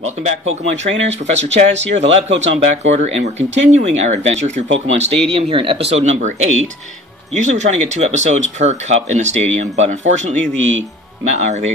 Welcome back, Pokemon Trainers. Professor Chaz here, the lab coat's on back order, and we're continuing our adventure through Pokemon Stadium here in episode number 8. Usually we're trying to get 2 episodes per cup in the stadium, but unfortunately the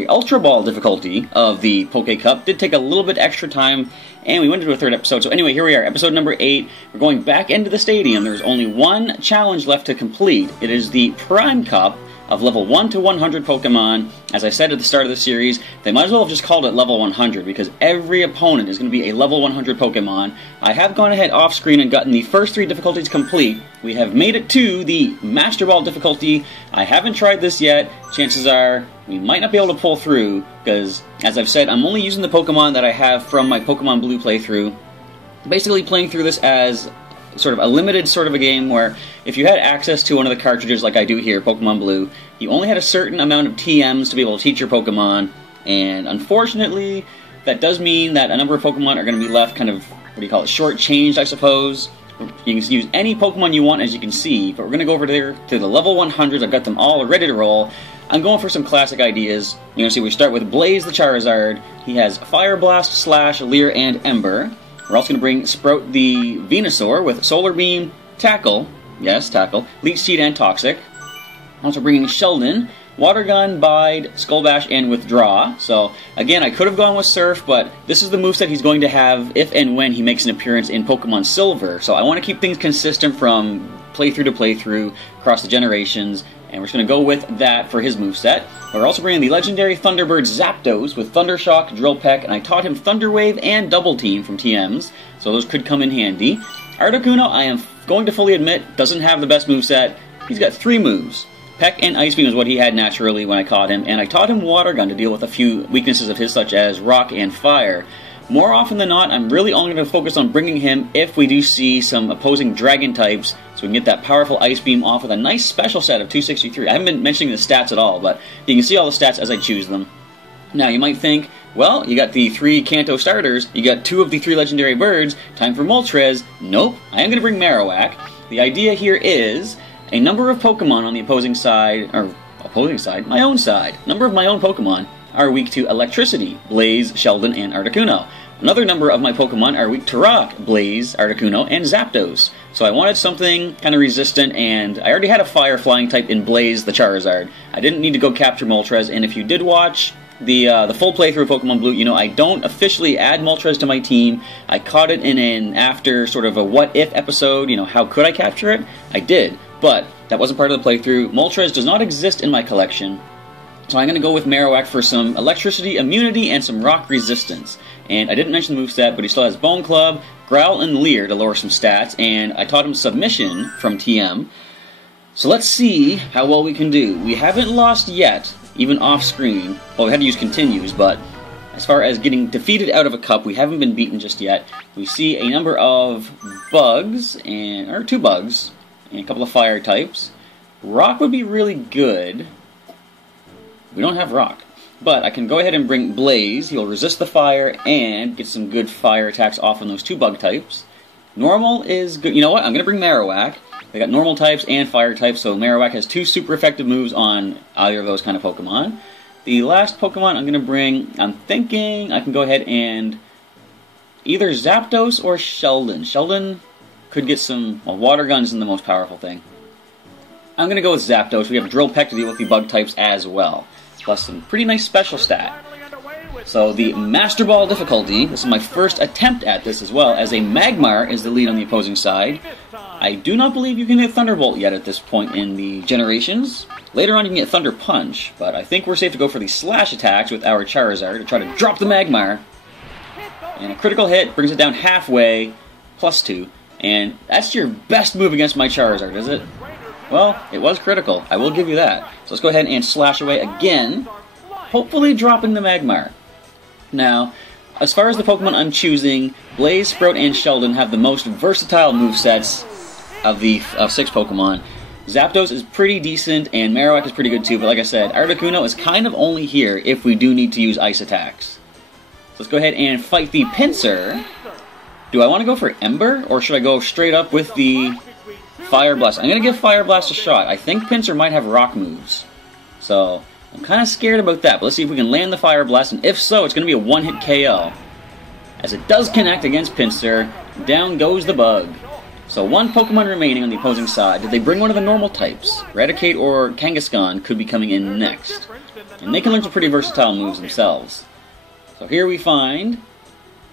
Ultra Ball difficulty of the Poké Cup did take a little bit extra time, and we went into a 3rd episode. So anyway, here we are, episode number 8. We're going back into the stadium. There's only one challenge left to complete. It is the Prime Cup of level 1 to 100 Pokemon. As I said at the start of the series, they might as well have just called it level 100 because every opponent is going to be a level 100 Pokemon. I have gone ahead off screen and gotten the first 3 difficulties complete. We have made it to the Master Ball difficulty. I haven't tried this yet. Chances are we might not be able to pull through because, as I've said, I'm only using the Pokemon that I have from my Pokemon Blue playthrough. Basically playing through this as sort of a limited sort of a game where if you had access to one of the cartridges like I do here, Pokemon Blue, you only had a certain amount of TMs to be able to teach your Pokemon, and unfortunately that does mean that a number of Pokemon are going to be left kind of, short-changed, I suppose. You can use any Pokemon you want, as you can see, but we're going to go over there to the level 100s. I've got them all ready to roll. I'm going for some classic ideas. You're going to see we start with Blaze the Charizard. He has Fire Blast, Slash, Leer, and Ember. We're also going to bring Sprout the Venusaur with Solar Beam, Tackle, yes, Tackle, Leech Seed, and Toxic. Also bringing Sheldon, Water Gun, Bide, Skull Bash, and Withdraw. So, again, I could have gone with Surf, but this is the moveset he's going to have if and when he makes an appearance in Pokemon Silver. So I want to keep things consistent from playthrough to playthrough across the generations, and we're just going to go with that for his moveset. We're also bringing the legendary Thunderbird Zapdos with Thundershock, Drill Peck, and I taught him Thunder Wave and Double Team from TMs, so those could come in handy. Articuno, I am going to fully admit, doesn't have the best moveset. He's got 3 moves. Peck and Ice Beam is what he had naturally when I caught him, and I taught him Water Gun to deal with a few weaknesses of his such as Rock and Fire. More often than not, I'm really only going to focus on bringing him if we do see some opposing Dragon types, so we can get that powerful Ice Beam off with a nice special set of 263. I haven't been mentioning the stats at all, but you can see all the stats as I choose them. Now, you might think, well, you got the 3 Kanto starters, you got 2 of the 3 legendary birds, time for Moltres. Nope, I am going to bring Marowak. The idea here is a number of Pokemon on the opposing side, my own side. A number of my own Pokemon are weak to Electricity, Blaze, Sheldon, and Articuno. Another number of my Pokemon are weak to Rock, Blaze, Articuno, and Zapdos. So I wanted something kind of resistant, and I already had a Fire Flying type in Blaze the Charizard. I didn't need to go capture Moltres, and if you did watch the full playthrough of Pokemon Blue, you know I don't officially add Moltres to my team. I caught it in an after sort of a what-if episode, how could I capture it? I did, but that wasn't part of the playthrough. Moltres does not exist in my collection, so I'm going to go with Marowak for some Electricity immunity and some Rock resistance. And I didn't mention the moveset, but he still has Bone Club, Growl, and Leer to lower some stats, and I taught him Submission from TM. So let's see how well we can do. We haven't lost yet, even off-screen. Well, we had to use continues, but as far as getting defeated out of a cup, we haven't been beaten just yet. We see a number of bugs, or 2 bugs, and a couple of fire types. Rock would be really good. We don't have Rock. But I can go ahead and bring Blaze. He'll resist the fire and get some good fire attacks off on those 2 bug types. Normal is good. You know what? I'm going to bring Marowak. They got normal types and fire types, so Marowak has 2 super effective moves on either of those kind of Pokemon. The last Pokemon I'm going to bring, I'm thinking I can go ahead and either Zapdos or Sheldon. Sheldon could get some, well, Water Gun isn't the most powerful thing. I'm going to go with Zapdos. We have Drill Peck to deal with the bug types as well. Plus some pretty nice special stat. So the Master Ball difficulty, this is my first attempt at this as well, as a Magmar is the lead on the opposing side. I do not believe you can get Thunderbolt yet at this point in the generations. Later on you can get Thunder Punch, but I think we're safe to go for the Slash attacks with our Charizard to try to drop the Magmar. And a critical hit brings it down halfway, +2. And that's your best move against my Charizard, is it? Well, it was critical. I will give you that. So let's go ahead and slash away again, hopefully dropping the Magmar. Now, as far as the Pokemon I'm choosing, Blaze, Sprout, and Sheldon have the most versatile movesets of 6 Pokemon. Zapdos is pretty decent, and Marowak is pretty good too, but like I said, Articuno is kind of only here if we do need to use Ice attacks. So let's go ahead and fight the Pinsir. Do I want to go for Ember, or should I go straight up with the Fire Blast? I'm going to give Fire Blast a shot. I think Pinsir might have Rock moves. So, I'm kind of scared about that, but let's see if we can land the Fire Blast, and if so, it's going to be a one-hit KO. as it does connect against Pinsir. Down goes the bug. So one Pokemon remaining on the opposing side. Did they bring one of the normal types? Raticate or Kangaskhan could be coming in next. And they can learn some pretty versatile moves themselves. So here we find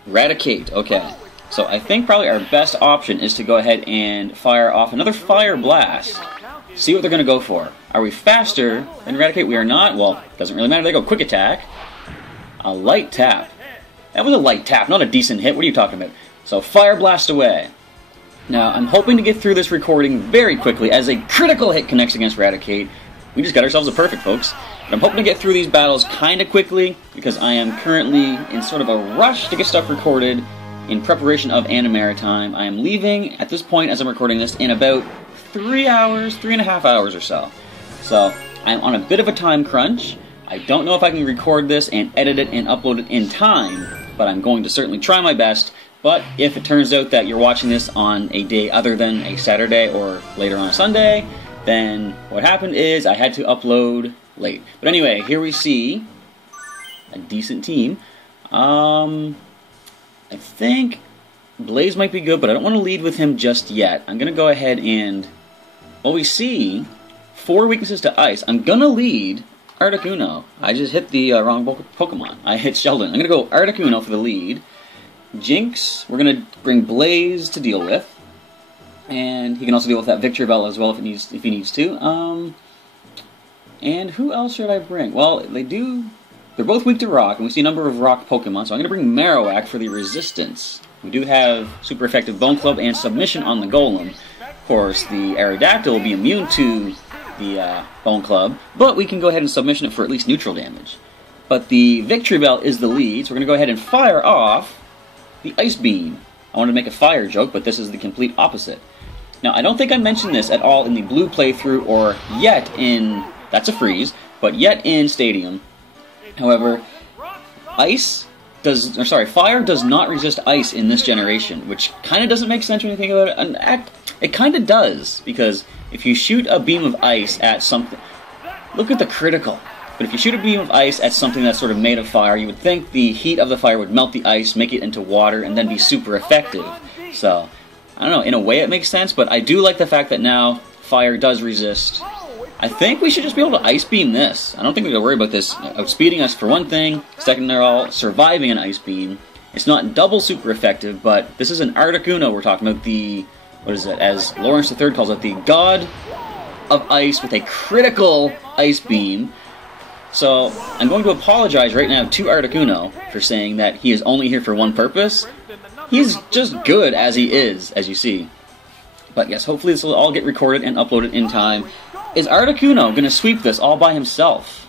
Raticate. Okay. So I think probably our best option is to go ahead and fire off another Fire Blast. See what they're going to go for. Are we faster than Raticate? We are not. Well, doesn't really matter. They go Quick Attack. A Light Tap. That was a light tap, not a decent hit. What are you talking about? So Fire Blast away. Now, I'm hoping to get through this recording very quickly as a critical hit connects against Raticate. We just got ourselves a perfect, folks. But I'm hoping to get through these battles kind of quickly because I am currently in sort of a rush to get stuff recorded in preparation of Animaritime. I am leaving at this point as I'm recording this in about 3 hours, 3.5 hours or so. So, I'm on a bit of a time crunch. I don't know if I can record this and edit it and upload it in time, but I'm going to certainly try my best. But if it turns out that you're watching this on a day other than a Saturday or later on a Sunday, then what happened is I had to upload late. But anyway, here we see a decent team. I think Blaze might be good, but I don't want to lead with him just yet. I'm going to go ahead and... Well, we see 4 weaknesses to Ice. I'm going to lead Articuno. I just hit the wrong Pokemon. I hit Sheldon. I'm going to go Articuno for the lead. Jinx, we're going to bring Blaze to deal with. And he can also deal with that Victory Bell as well if he needs to. And who else should I bring? Well, they're both weak to Rock, and we see a number of Rock Pokemon, so I'm going to bring Marowak for the resistance. We do have super effective Bone Club and Submission on the Golem. Of course, the Aerodactyl will be immune to the Bone Club, but we can go ahead and Submission it for at least neutral damage. But the Victory Bell is the lead, so we're going to go ahead and fire off the Ice Beam. I wanted to make a fire joke, but this is the complete opposite. Now, I don't think I mentioned this at all in the Blue playthrough or yet in... That's a freeze, but yet in Stadium. However, fire does not resist ice in this generation, which kind of doesn't make sense when you think about it. And it kind of does, because if you shoot a beam of ice at something... Look at the critical. But if you shoot a beam of ice at something that's sort of made of fire, you would think the heat of the fire would melt the ice, make it into water, and then be super effective. So, I don't know, in a way it makes sense, but I do like the fact that now fire does resist. I think we should just be able to Ice Beam this. I don't think we got to worry about this outspeeding us for one thing. Second, they're all surviving an Ice Beam. It's not double super effective, but this is an Articuno we're talking about. As Lawrence III calls it, the God of Ice with a critical Ice Beam. So, I'm going to apologize right now to Articuno for saying that he is only here for one purpose. He's just good as he is, as you see. But yes, hopefully this will all get recorded and uploaded in time. Is Articuno going to sweep this all by himself?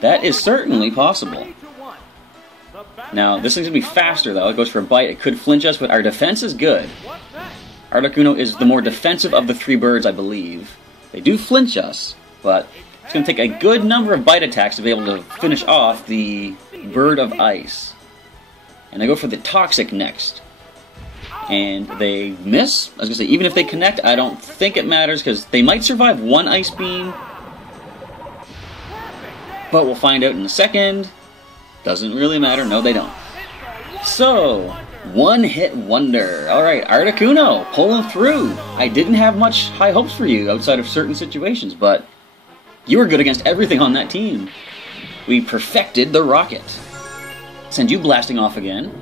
That is certainly possible. Now, this thing's going to be faster, though. It goes for a bite. It could flinch us, but our defense is good. Articuno is the more defensive of the three birds, I believe. They do flinch us, but it's going to take a good number of bite attacks to be able to finish off the Bird of Ice. And they go for the Toxic next. And they miss. I was going to say, even if they connect, I don't think it matters, because they might survive one Ice Beam. But we'll find out in a second. Doesn't really matter. No, they don't. So, one-hit wonder. Alright, Articuno, pulling through. I didn't have much high hopes for you outside of certain situations, but you were good against everything on that team. We perfected the rocket. Send you blasting off again.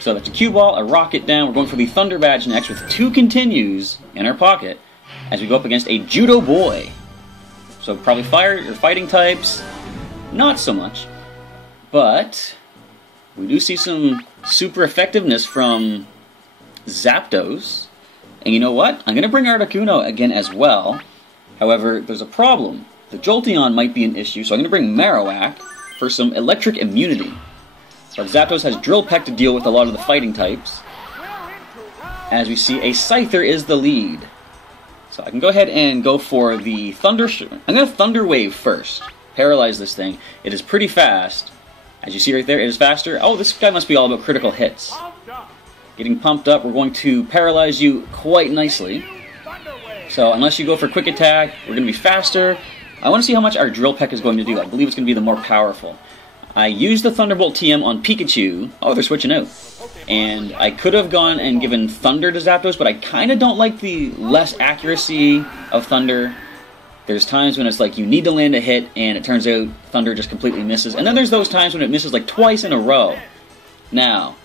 So that's a cue ball, a rocket down. We're going for the Thunder Badge next with 2 continues in our pocket as we go up against a Judo Boy. So probably fire or fighting types, not so much. But we do see some super effectiveness from Zapdos. And you know what? I'm going to bring Articuno again as well. However, there's a problem. The Jolteon might be an issue, so I'm going to bring Marowak for some electric immunity. But Zapdos has Drill Peck to deal with a lot of the fighting types. As we see, a Scyther is the lead. So I can go ahead and go for the Thunder... I'm going to Thunder Wave first. Paralyze this thing. It is pretty fast. As you see right there, it is faster. Oh, this guy must be all about critical hits. Getting pumped up, we're going to paralyze you quite nicely. So unless you go for Quick Attack, we're going to be faster. I want to see how much our Drill Peck is going to do. I believe it's going to be the more powerful. I used the Thunderbolt TM on Pikachu. Oh, they're switching out. And I could have gone and given Thunder to Zapdos, but I kind of don't like the less accuracy of Thunder. There's times when it's like you need to land a hit, and it turns out Thunder just completely misses. And then there's those times when it misses like twice in a row. Now,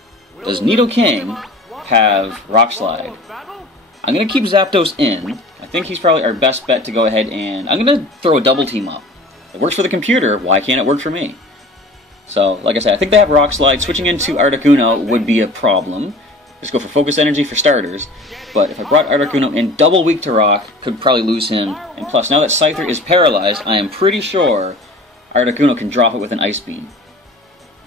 does Nidoking have Rock Slide? I'm going to keep Zapdos in. I think he's probably our best bet to go ahead, and I'm going to throw a double team up. It works for the computer, why can't it work for me? So, like I said, I think they have Rock Slide. Switching into Articuno would be a problem. Just go for Focus Energy for starters. But if I brought Articuno in double weak to Rock, could probably lose him. And plus, now that Scyther is paralyzed, I am pretty sure Articuno can drop it with an Ice Beam.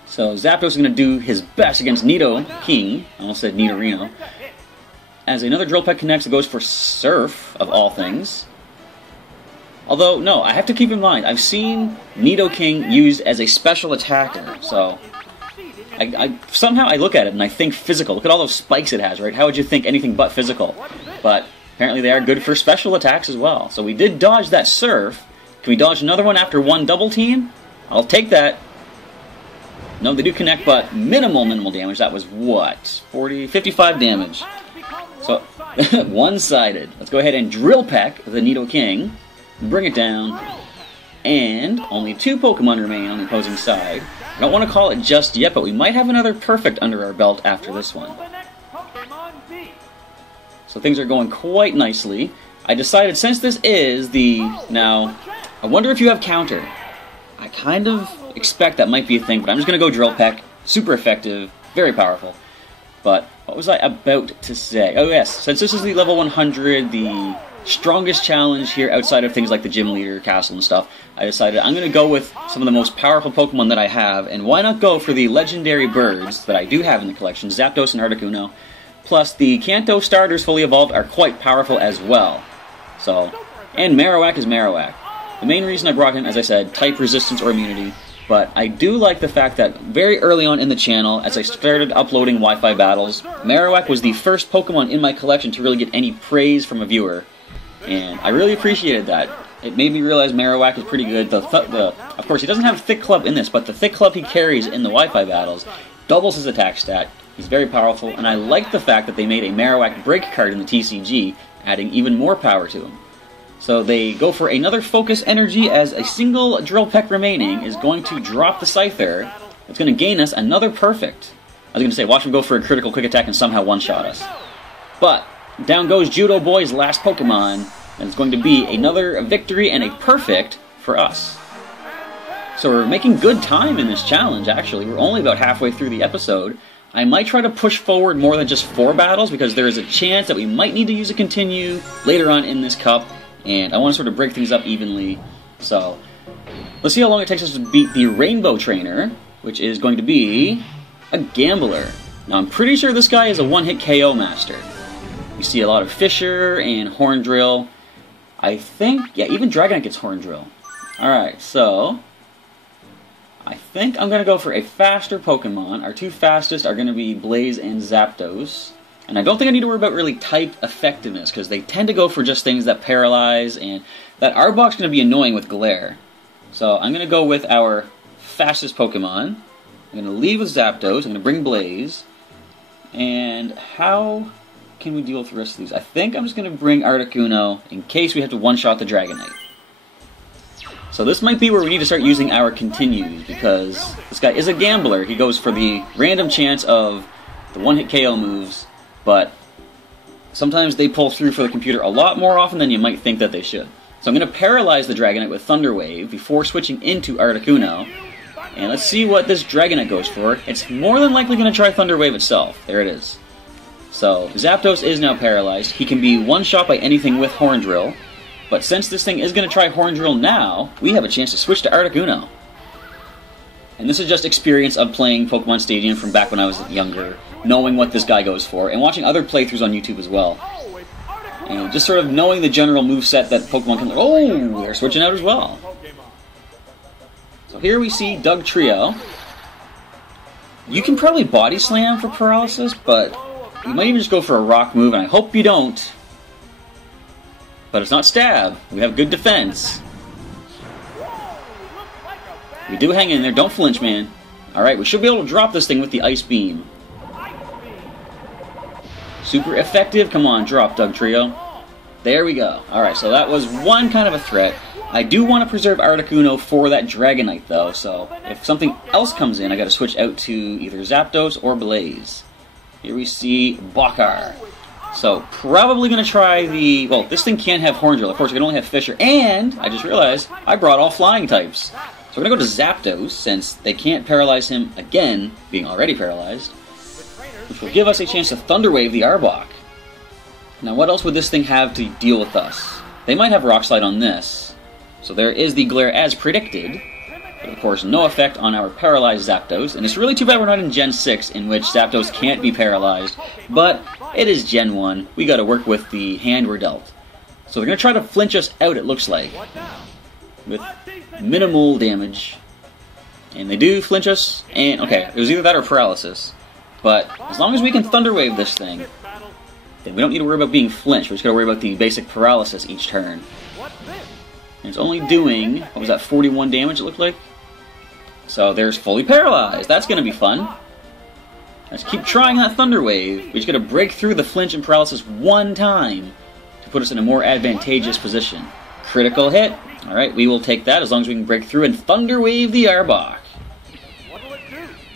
So Zapdos is going to do his best against Nidoking. I almost said Nidorino. As another Drill Peck connects, it goes for Surf, of all things. Although, no, I have to keep in mind, I've seen Nidoking used as a special attacker, so somehow I look at it and I think physical. Look at all those spikes it has, right? How would you think anything but physical? But apparently they are good for special attacks as well. So we did dodge that Surf. Can we dodge another one after one double team? I'll take that. No, they do connect, but minimal damage. That was what? 55 damage. So, one-sided. Let's go ahead and Drill Peck the Nidoking. Bring it down. And only 2 Pokemon remain on the opposing side. I don't want to call it just yet, but we might have another perfect under our belt after this one. So things are going quite nicely. I decided since this is the... Now, I wonder if you have counter. I kind of expect that might be a thing, but I'm just going to go Drill Peck. Super effective, very powerful. But what was I about to say? Oh yes, since this is the level 100, the strongest challenge here outside of things like the Gym Leader Castle and stuff, I decided I'm going to go with some of the most powerful Pokemon that I have, and why not go for the legendary birds that I do have in the collection, Zapdos and Articuno. Plus, the Kanto starters fully evolved are quite powerful as well. So, and Marowak is Marowak. The main reason I brought him, as I said, type resistance or immunity, but I do like the fact that very early on in the channel, as I started uploading Wi-Fi battles, Marowak was the first Pokemon in my collection to really get any praise from a viewer, and I really appreciated that. It made me realize Marowak is pretty good. Of course, he doesn't have Thick Club in this, but the Thick Club he carries in the Wi-Fi battles doubles his attack stat. He's very powerful, and I like the fact that they made a Marowak break card in the TCG, adding even more power to him. So they go for another Focus Energy, as a single Drill Peck remaining is going to drop the Scyther. It's going to gain us another perfect. I was going to say, watch him go for a critical quick attack and somehow one-shot us. But down goes Judo Boy's last Pokemon, and it's going to be another victory and a perfect for us. So we're making good time in this challenge, actually. We're only about halfway through the episode. I might try to push forward more than just 4 battles, because there is a chance that we might need to use a continue later on in this cup, and I want to sort of break things up evenly. So let's see how long it takes us to beat the Rainbow Trainer, which is going to be a Gambler. Now I'm pretty sure this guy is a one-hit KO master. You see a lot of Fisher and Horn Drill. I think, yeah, even Dragonite gets Horn Drill. Alright, so I think I'm going to go for a faster Pokemon. Our 2 fastest are going to be Blaze and Zapdos. And I don't think I need to worry about really type effectiveness, because they tend to go for just things that paralyze, and that Arbok's going to be annoying with Glare. So I'm going to go with our fastest Pokemon. I'm going to leave with Zapdos. I'm going to bring Blaze. And how can we deal with the rest of these? I think I'm just going to bring Articuno in case we have to one-shot the Dragonite. So this might be where we need to start using our continues, because this guy is a gambler. He goes for the random chance of the one-hit KO moves, but sometimes they pull through for the computer a lot more often than you might think that they should. So I'm going to paralyze the Dragonite with Thunder Wave before switching into Articuno. And let's see what this Dragonite goes for. It's more than likely going to try Thunder Wave itself. There it is. So Zapdos is now paralyzed. He can be one-shot by anything with Horn Drill. But since this thing is going to try Horn Drill now, we have a chance to switch to Articuno. And this is just experience of playing Pokémon Stadium from back when I was younger, knowing what this guy goes for, and watching other playthroughs on YouTube as well. And just sort of knowing the general moveset that Pokemon can... Oh, they're switching out as well. So here we see Doug Trio. You can probably Body Slam for paralysis, but you might even just go for a rock move, and I hope you don't. But it's not Stab. We have good defense. We do hang in there. Don't flinch, man. Alright, we should be able to drop this thing with the Ice Beam. Super effective. Come on, drop, Doug Trio. There we go. Alright, so that was one kind of a threat. I do want to preserve Articuno for that Dragonite, though, so if something else comes in, I gotta switch out to either Zapdos or Blaze. Here we see Bakar. So, probably gonna try the... Well, this thing can't have Horn Drill. Of course, it can only have Fisher. And, I just realized, I brought all flying types. So we're gonna go to Zapdos, since they can't paralyze him again, being already paralyzed. Which will give us a chance to Thunder Wave the Arbok. Now, what else would this thing have to deal with us? They might have Rock Slide on this. So there is the Glare as predicted, but of course no effect on our paralyzed Zapdos, and it's really too bad we're not in Gen 6, in which Zapdos can't be paralyzed, but it is Gen 1, we gotta work with the hand we're dealt. So they're gonna try to flinch us out, it looks like, with minimal damage, and they do flinch us, and okay, it was either that or paralysis, but as long as we can Thunder Wave this thing, then we don't need to worry about being flinched, we just gotta worry about the basic paralysis each turn. And it's only doing, what was that, 41 damage it looked like? So there's fully paralyzed. That's going to be fun. Let's keep trying that Thunder Wave. We just got to break through the flinch and paralysis one time to put us in a more advantageous position. Critical hit. Alright, we will take that as long as we can break through and Thunder Wave the Arbok.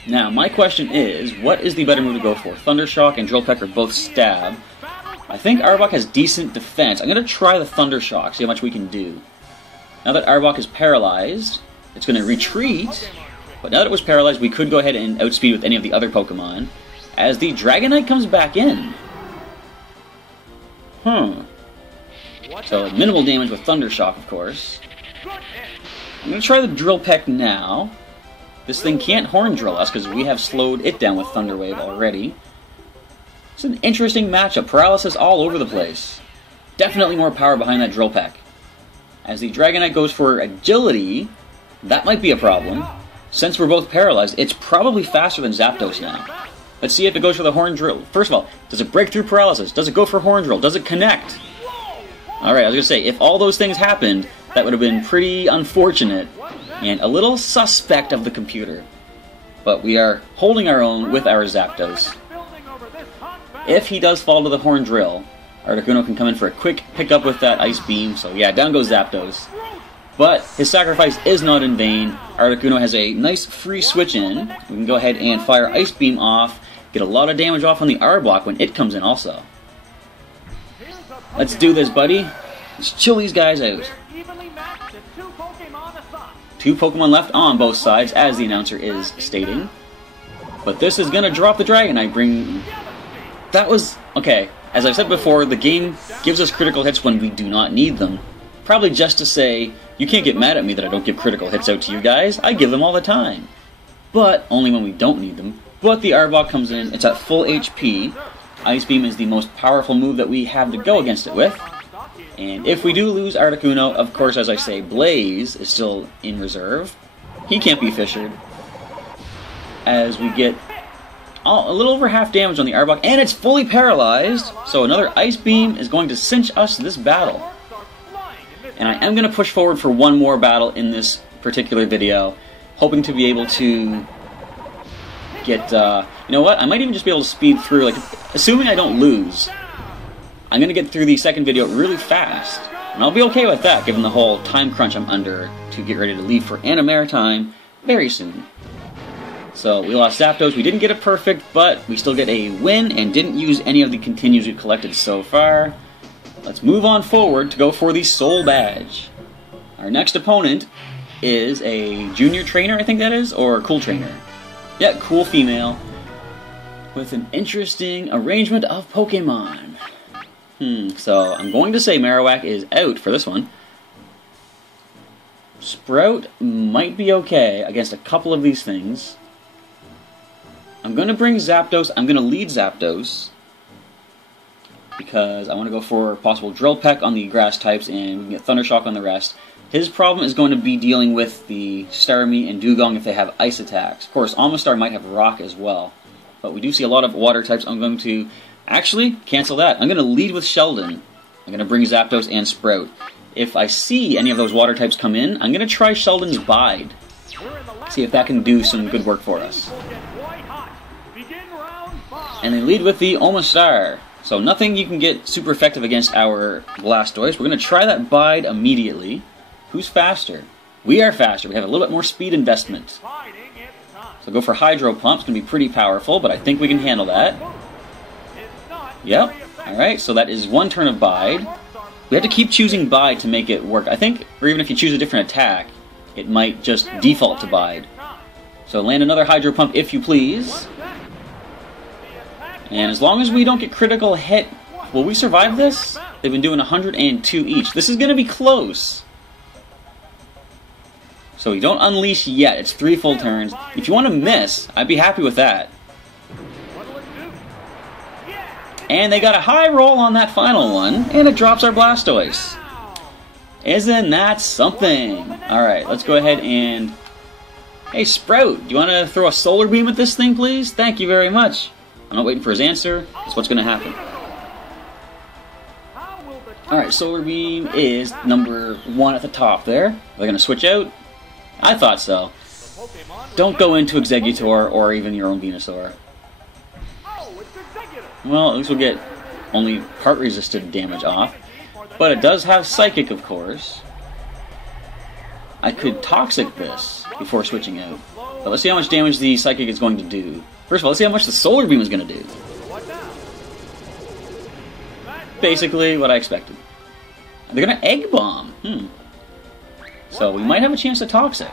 Now, my question is, what is the better move to go for? Thunder Shock and Drill Peck are both stab. I think Arbok has decent defense. I'm going to try the Thunder Shock, see how much we can do. Now that Arbok is paralyzed, it's going to retreat, but now that it was paralyzed, we could go ahead and outspeed with any of the other Pokemon, as the Dragonite comes back in. So, minimal damage with Thunder Shock, of course. I'm going to try the Drill Peck now. This thing can't Horn Drill us, because we have slowed it down with Thunder Wave already. It's an interesting matchup. Paralysis all over the place. Definitely more power behind that Drill Peck. As the Dragonite goes for Agility, that might be a problem. Since we're both paralyzed, it's probably faster than Zapdos now. Let's see if it goes for the Horn Drill. First of all, does it break through paralysis? Does it go for Horn Drill? Does it connect? Alright, I was going to say, if all those things happened, that would have been pretty unfortunate and a little suspect of the computer. But we are holding our own with our Zapdos. If he does fall to the Horn Drill, Articuno can come in for a quick pickup with that Ice Beam, so yeah, down goes Zapdos. But his sacrifice is not in vain. Articuno has a nice free switch in. We can go ahead and fire Ice Beam off, get a lot of damage off on the Arbok when it comes in also. Let's do this, buddy. Let's chill these guys out. 2 Pokemon left on both sides, as the announcer is stating. But this is going to drop the Dragonite. That was... Okay. As I've said before, the game gives us critical hits when we do not need them. Probably just to say, you can't get mad at me that I don't give critical hits out to you guys. I give them all the time. But only when we don't need them. But the Arbok comes in, it's at full HP. Ice Beam is the most powerful move that we have to go against it with. And if we do lose Articuno, of course, as I say, Blaze is still in reserve. He can't be fissured. As we get a little over half damage on the Arbok, and it's fully paralyzed, so another Ice Beam is going to cinch us this battle. And I am going to push forward for one more battle in this particular video, hoping to be able to get, you know what, I might even just be able to speed through, like, assuming I don't lose, I'm going to get through the second video really fast, and I'll be okay with that, given the whole time crunch I'm under to get ready to leave for Anna Maritime very soon. So, we lost Zapdos, we didn't get it perfect, but we still get a win and didn't use any of the continues we've collected so far. Let's move on forward to go for the Soul Badge. Our next opponent is a junior trainer, I think that is, or cool trainer. Yeah, cool female, with an interesting arrangement of Pokemon. So I'm going to say Marowak is out for this one. Sprout might be okay against a couple of these things. I'm going to bring Zapdos. I'm going to lead Zapdos because I want to go for possible Drill Peck on the grass types and we can get Thunder Shock on the rest. His problem is going to be dealing with the Starmie and Dugong if they have ice attacks. Of course, Amistar might have rock as well. But we do see a lot of water types. I'm going to actually cancel that. I'm going to lead with Sheldon. I'm going to bring Zapdos and Sprout. If I see any of those water types come in, I'm going to try Sheldon's Bide. See if that can do some good work for us. And they lead with the Omastar. So nothing you can get super effective against our Blastoise. We're going to try that Bide immediately. Who's faster? We are faster. We have a little bit more speed investment. So go for Hydro Pump. It's going to be pretty powerful, but I think we can handle that. Yep. Alright, so that is one turn of Bide. We have to keep choosing Bide to make it work. I think, or even if you choose a different attack, it might just default to Bide. So land another Hydro Pump if you please. And as long as we don't get critical hit, will we survive this? They've been doing 102 each. This is going to be close. So we don't unleash yet. It's 3 full turns. If you want to miss, I'd be happy with that. And they got a high roll on that final one, and it drops our Blastoise. Isn't that something? Alright, let's go ahead and... Hey, Sprout, do you want to throw a Solar Beam at this thing, please? Thank you very much. I'm not waiting for his answer. That's what's going to happen. Alright, Solar Beam is number 1 at the top there. They're going to switch out? I thought so. Don't go into Exeggutor or even your own Venusaur. Well, at least we'll get only part-resisted damage off. But it does have Psychic, of course. I could Toxic this before switching out. But let's see how much damage the Psychic is going to do. First of all, let's see how much the Solar Beam is going to do. Basically what I expected. They're going to Egg Bomb. So we might have a chance to Toxic.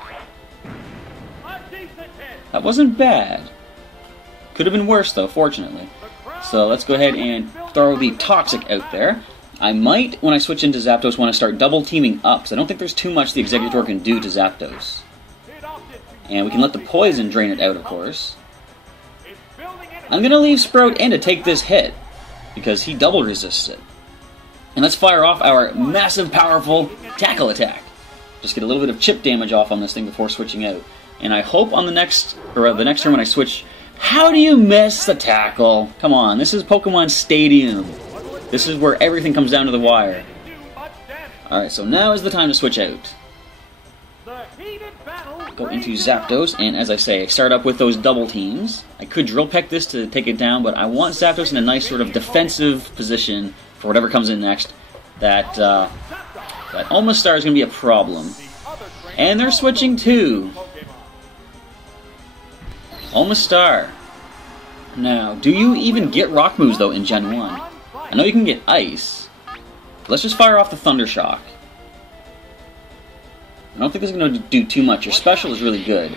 That wasn't bad. Could have been worse though, fortunately. So let's go ahead and throw the Toxic out there. I might, when I switch into Zapdos, want to start double teaming up, because I don't think there's too much the Exeggutor can do to Zapdos. And we can let the Poison drain it out, of course. I'm going to leave Sprout in to take this hit, because he double resists it. And let's fire off our massive, powerful Tackle Attack. Just get a little bit of chip damage off on this thing before switching out. And I hope on the next turn when I switch... How do you miss the Tackle? Come on, this is Pokémon Stadium. This is where everything comes down to the wire. Alright, so now is the time to switch out. Go into Zapdos, and as I say, start up with those double teams. I could Drill Peck this to take it down, but I want Zapdos in a nice sort of defensive position for whatever comes in next. That Omastar is going to be a problem. And they're switching too. Omastar. Now, do you even get rock moves though in Gen 1? I know you can get ice. Let's just fire off the Thunder Shock. I don't think this is going to do too much. Your special is really good.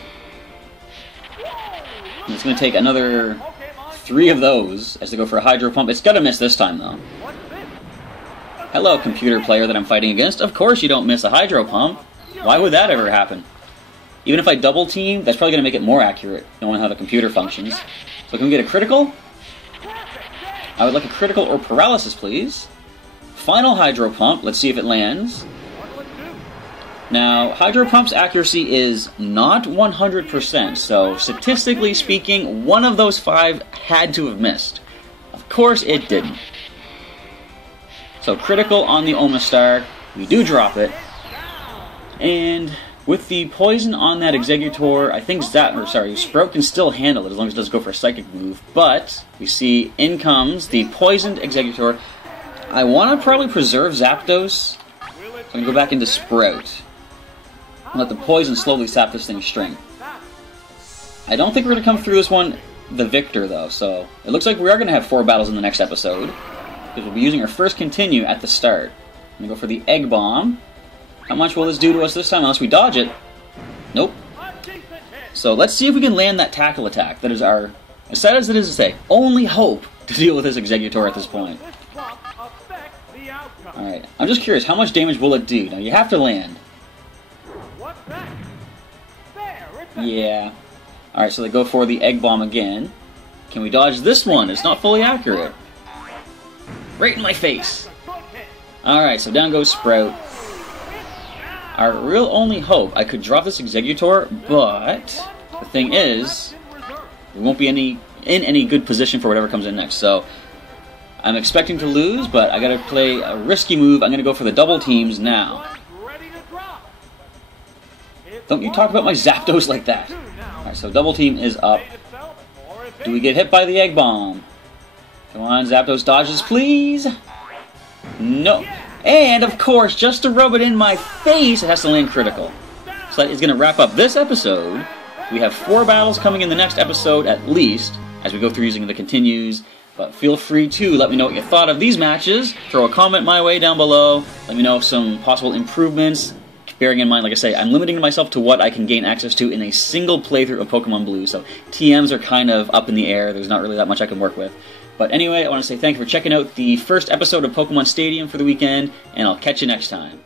And it's going to take another 3 of those as they go for a Hydro Pump. It's going to miss this time though. Hello, computer player that I'm fighting against. Of course you don't miss a Hydro Pump. Why would that ever happen? Even if I double team, that's probably going to make it more accurate, knowing how the computer functions. So can we get a critical? I would like a critical or paralysis, please. Final Hydro Pump. Let's see if it lands. Now, Hydro Pump's accuracy is not 100%, so statistically speaking, one of those 5 had to have missed. Of course it didn't. So critical on the Omastar. We do drop it. And with the poison on that Exeggutor, I think Sprout can still handle it as long as it doesn't go for a Psychic move. But we see in comes the poisoned Exeggutor. I want to probably preserve Zapdos, so I'm going to go back into Sprout. And let the poison slowly sap this thing's strength. I don't think we're going to come through this one the victor, though, so it looks like we are going to have 4 battles in the next episode, because we'll be using our first continue at the start. I'm going to go for the Egg Bomb. How much will this do to us this time, unless we dodge it? Nope. So let's see if we can land that Tackle Attack. That is our, as sad as it is to say, only hope to deal with this Exeggutor at this point. Alright, I'm just curious, how much damage will it do? Now, you have to land. Yeah. Alright, so they go for the Egg Bomb again. Can we dodge this one? It's not fully accurate. Right in my face. Alright, so down goes Sprout. Our real only hope, I could drop this Exeggutor, but the thing is, we won't be in any good position for whatever comes in next. So I'm expecting to lose, but I gotta play a risky move. I'm gonna go for the double teams now. Don't you talk about my Zapdos like that. Alright, so double team is up. Do we get hit by the egg bomb? Come on, Zapdos dodges, please. No. And, of course, just to rub it in my face, it has to land critical. So that is going to wrap up this episode. We have 4 battles coming in the next episode, at least, as we go through using the continues. But feel free to let me know what you thought of these matches. Throw a comment my way down below. Let me know some possible improvements. Bearing in mind, like I say, I'm limiting myself to what I can gain access to in a single playthrough of Pokemon Blue. So TMs are kind of up in the air. There's not really that much I can work with. But anyway, I want to say thank you for checking out the first episode of Pokémon Stadium for the weekend, and I'll catch you next time.